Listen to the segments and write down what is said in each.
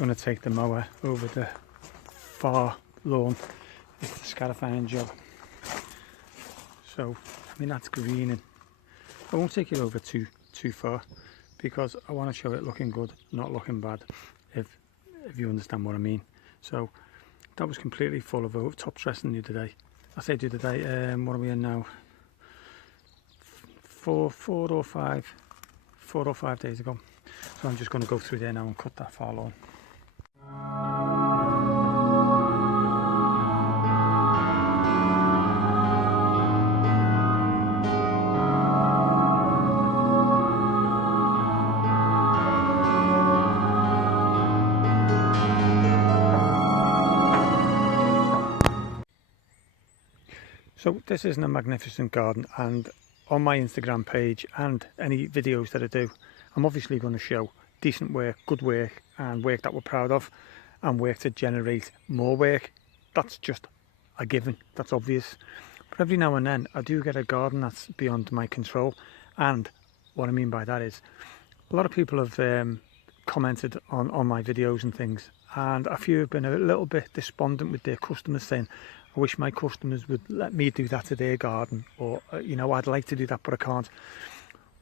going to take the mower over the far lawn. It's the scarifying job. So, I mean, that's green, and I won't take it over too far because I want to show it looking good, not looking bad, if you understand what I mean. So that was completely full of top dressing the other day. I say the other day, what are we in now? Four or five days ago. So I'm just going to go through there now and cut that far lawn. So this isn't a magnificent garden, and on my Instagram page and any videos that I do, I'm obviously going to show decent work, good work, and work that we're proud of, and work to generate more work. That's just a given, that's obvious. But every now and then I do get a garden that's beyond my control, and what I mean by that is a lot of people have commented on my videos and things, and a few have been a little bit despondent with their customers, saying, I wish my customers would let me do that to their garden, or you know, I'd like to do that but I can't.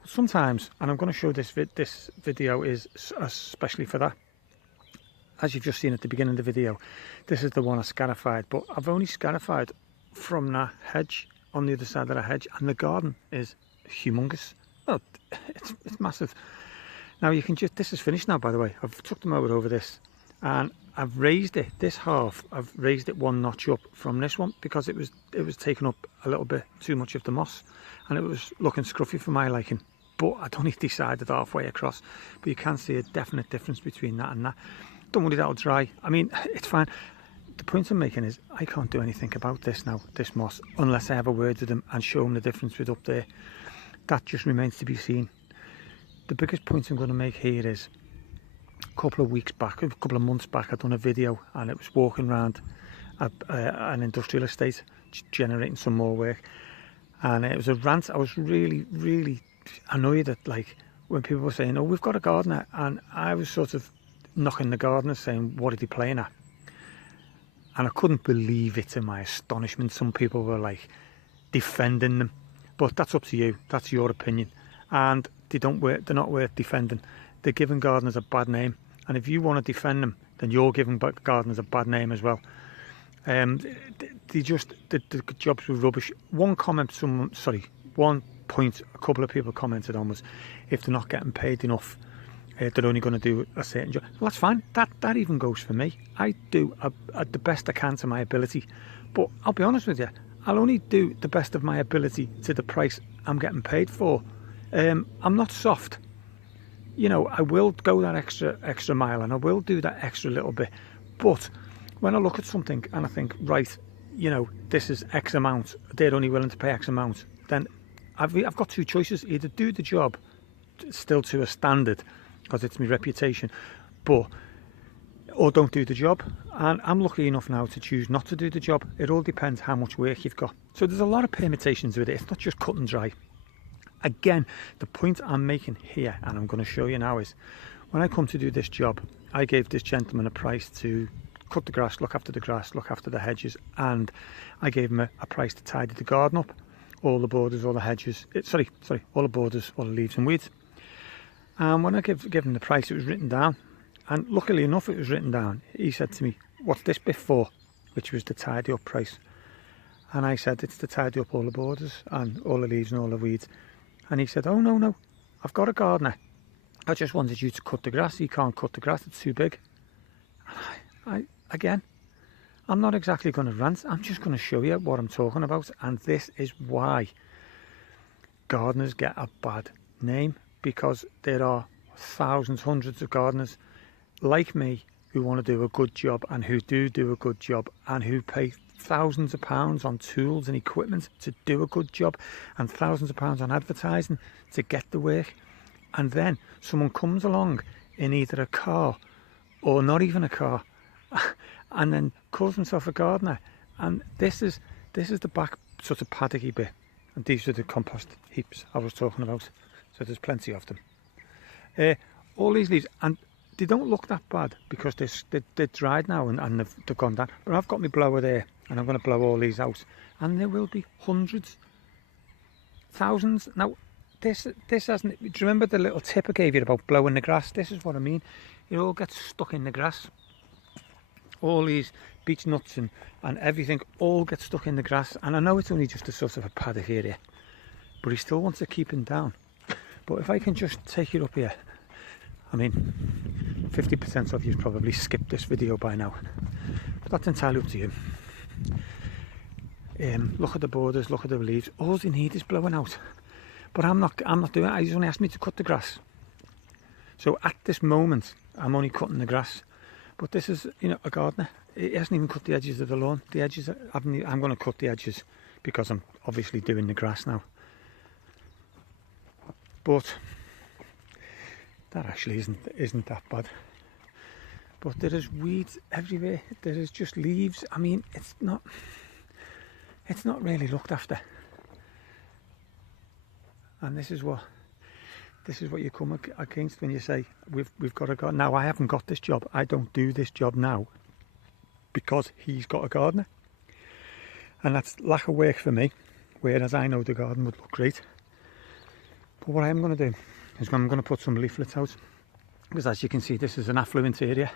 Sometimes, and I'm going to show this video is especially for that. As you've just seen at the beginning of the video, this is the one I scarified, but I've only scarified from that hedge on the other side of the hedge, and the garden is humongous. Well, it's massive. Now you can just, this is finished now, by the way. I've took them over this, and I've raised it, this half, I've raised it one notch up from this one because it was taking up a little bit too much of the moss, and it was looking scruffy for my liking. But I'd only decided halfway across, but you can see a definite difference between that and that. Don't worry, that'll dry. I mean, it's fine. The point I'm making is I can't do anything about this now, this moss, unless I have a word with them and show them the difference with up there. That just remains to be seen. The biggest point I'm going to make here is, a couple of months back, I'd done a video, and it was walking around an industrial estate generating some more work, and it was a rant. I was really annoyed at, like, when people were saying, oh, we've got a gardener, and I was sort of knocking the gardeners, saying, what are they playing at? And I couldn't believe it, to my astonishment. Some people were like defending them, but that's up to you, that's your opinion, and they're not worth defending. They're giving gardeners a bad name, and if you want to defend them, then you're giving gardeners a bad name as well. The jobs were rubbish. One point a couple of people commented on was, if they're not getting paid enough, they're only going to do a certain job. Well, that's fine. That even goes for me. I do the best I can to my ability, but I'll be honest with you, I'll only do the best of my ability to the price I'm getting paid for. I'm not soft. You know, I will go that extra mile, and I will do that extra little bit. But when I look at something and I think, right, you know, this is X amount, they're only willing to pay X amount, then I've got two choices: either do the job still to a standard, because it's my reputation, or don't do the job. And I'm lucky enough now to choose not to do the job. It all depends how much work you've got. So there's a lot of permutations with it. It's not just cut and dry. Again, the point I'm making here, and I'm going to show you now, is when I come to do this job, I gave this gentleman a price to cut the grass, look after the hedges, and I gave him a price to tidy the garden up, all the borders, all the hedges, all the borders, all the leaves and weeds. And when I gave him the price, it was written down, and luckily enough it was written down. He said to me, what's this bit for? Which was the tidy up price. And I said, it's to tidy up all the borders and all the leaves and all the weeds. And he said, oh, no, I've got a gardener. I just wanted you to cut the grass. He can't cut the grass, it's too big. Again, I'm not exactly going to rant. I'm just going to show you what I'm talking about. And this is why gardeners get a bad name, because there are thousands, hundreds of gardeners like me who want to do a good job, and who do a good job, and who pay thousands of pounds on tools and equipment to do a good job, and thousands of pounds on advertising to get the work. And then someone comes along in either a car or not even a car, and then calls himself a gardener. And this is the back sort of paddocky bit, and these are the compost heaps I was talking about. So there's plenty of them. All these leaves, and they don't look that bad because they're dried now and they've gone down. But I've got my blower there and I'm going to blow all these out, and there will be hundreds, thousands. Now this hasn't, do you remember the little tip I gave you about blowing the grass? This is what I mean. It all gets stuck in the grass. All these beech nuts and everything all gets stuck in the grass. And I know it's only just a sort of a paddock area, but he still wants to keep him down. But if I can just take it up here, I mean, 50% of you probably skipped this video by now, but that's entirely up to you. Look at the borders, look at the leaves. All they need is blowing out. But I'm not doing it. He's only asked me to cut the grass. So at this moment, I'm only cutting the grass. But this is, you know, a gardener. He hasn't even cut the edges of the lawn. The edges, I'm going to cut the edges because I'm obviously doing the grass now. But that actually isn't that bad. But there is weeds everywhere. There is just leaves. I mean, it's not really looked after. And this is what you come against when you say we've got a garden. Now, I haven't got this job. I don't do this job now because he's got a gardener, and that's lack of work for me. Whereas I know the garden would look great. But what I am going to do is I'm going to put some leaflets out, because as you can see, this is an affluent area,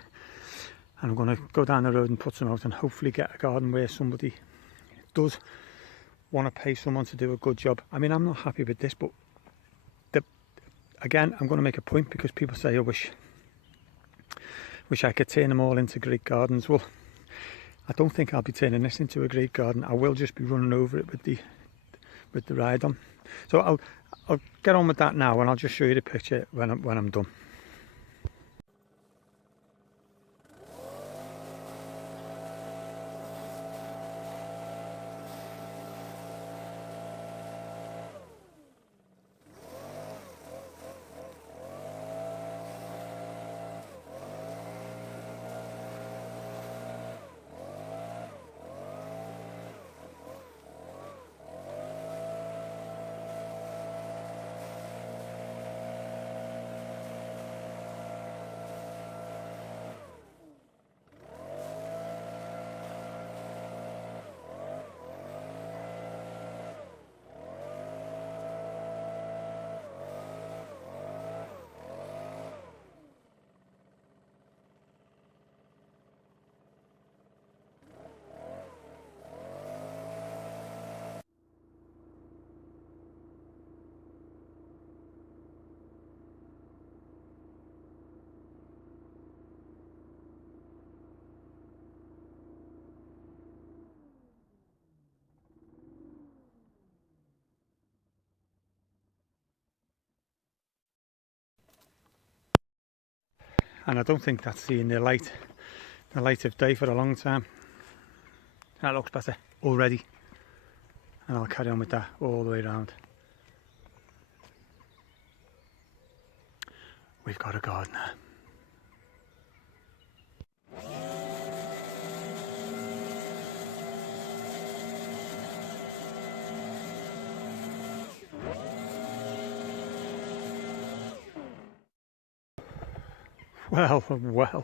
and I'm going to go down the road and put some out and hopefully get a garden where somebody does want to pay someone to do a good job. I mean, I'm not happy with this, but again, I'm going to make a point, because people say, I wish I could turn them all into great gardens. Well, I don't think I'll be turning this into a great garden. I will just be running over it with the ride on. So I'll get on with that now, and I'll just show you the picture when I'm done. And I don't think that's seeing the light of day for a long time. That looks better already, and I'll carry on with that all the way around. We've got a gardener.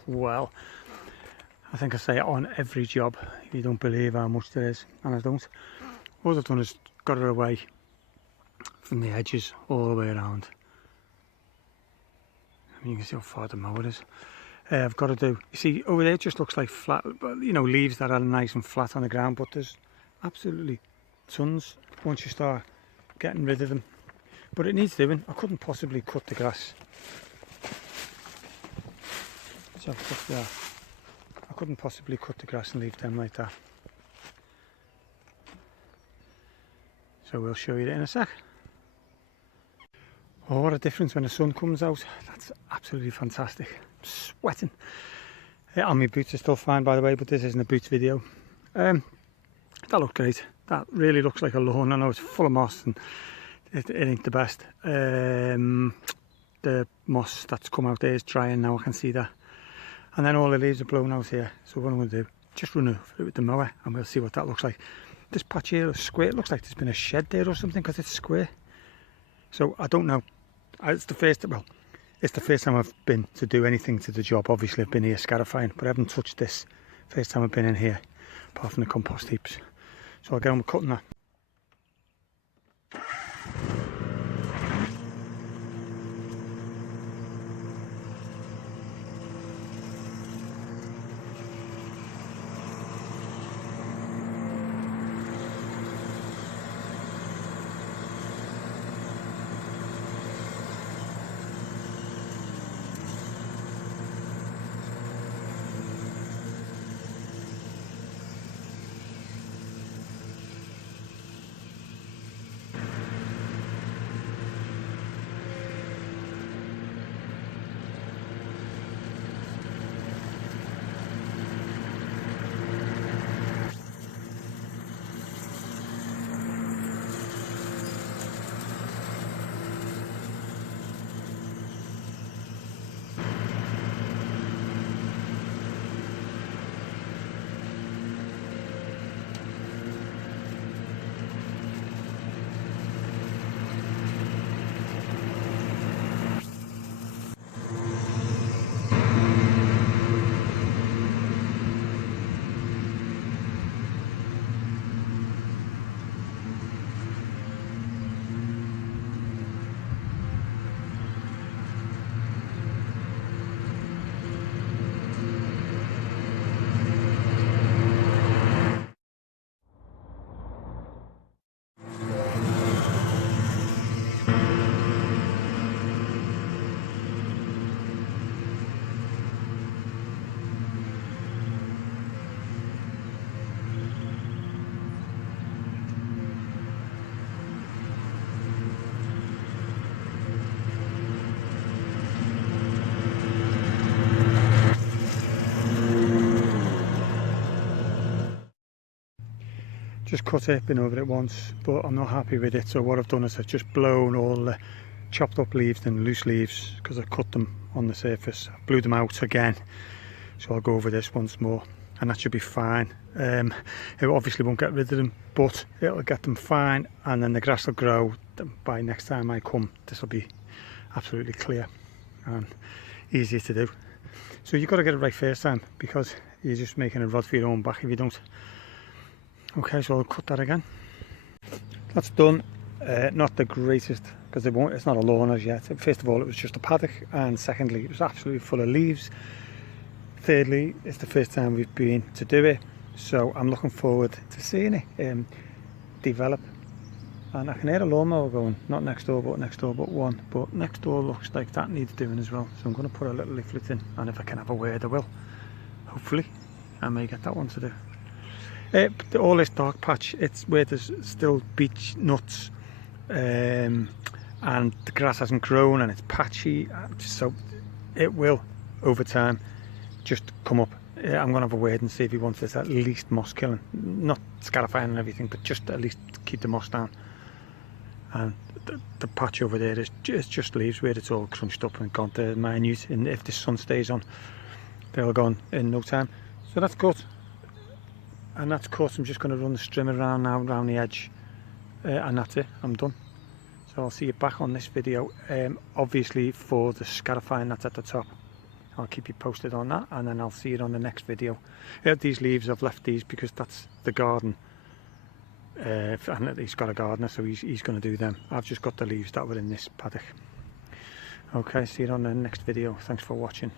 Well, I think I say it on every job. You don't believe how much there is, and I don't. All I've done is got it away from the edges all the way around. I mean, you can see how far the mower is. I've got to do, you see, over there it just looks like flat, you know, leaves that are nice and flat on the ground, but there's absolutely tons once you start getting rid of them. But it needs doing. I couldn't possibly cut the grass. So I couldn't possibly cut the grass and leave them like that. So we'll show you that in a sec. Oh, what a difference when the sun comes out. That's absolutely fantastic. I'm sweating. And my boots are still fine, by the way, but this isn't a boots video. That looked great. That really looks like a lawn. I know it's full of moss and it ain't the best. The moss that's come out there is drying now, I can see that. And then all the leaves are blown out here. So what I'm going to do, just run over it with the mower and we'll see what that looks like. This patch here is square. It looks like there's been a shed there or something because it's square. So I don't know. It's the first, well, It's the first time I've been to do anything to the job. Obviously I've been here scarifying, but I haven't touched this. First time I've been in here, apart from the compost heaps. So I'll get on with cutting that. Just cut it, been over it once, but I'm not happy with it. So what I've done is I've just blown all the chopped up leaves and loose leaves, because I cut them on the surface. I blew them out again. So I'll go over this once more, and that should be fine. It obviously won't get rid of them, but it'll get them fine, and then the grass will grow. By next time I come, this will be absolutely clear and easy to do. So you've got to get it right first time, because you're just making a rod for your own back if you don't. Okay, so I'll cut that again. That's done. Not the greatest, because it's not a lawn as yet. First of all, it was just a paddock, and secondly, it was absolutely full of leaves. Thirdly, it's the first time we've been to do it, so I'm looking forward to seeing it develop. And I can hear a lawnmower going, not next door but one. But next door looks like that needs doing as well, so I'm going to put a little leaflet in, and if I can have a word I will. Hopefully I may get that one to do. All this dark patch, it's where there's still beech nuts, and the grass hasn't grown and it's patchy, so it will over time just come up. I'm going to have a word and see if he wants this at least moss killing, not scarifying and everything, but just at least keep the moss down. And the patch over there is just leaves where it's all crunched up and gone to minute, and if the sun stays on they'll go on in no time. So that's good. And that's cut. I'm just going to run the strimmer around now, around the edge, and that's it, I'm done. So I'll see you back on this video, obviously for the scarifying that's at the top. I'll keep you posted on that, and then I'll see it on the next video. These leaves, I've left these because that's the garden, and he's got a gardener, so he's going to do them. I've just got the leaves that were in this paddock. Okay, see you on the next video. Thanks for watching.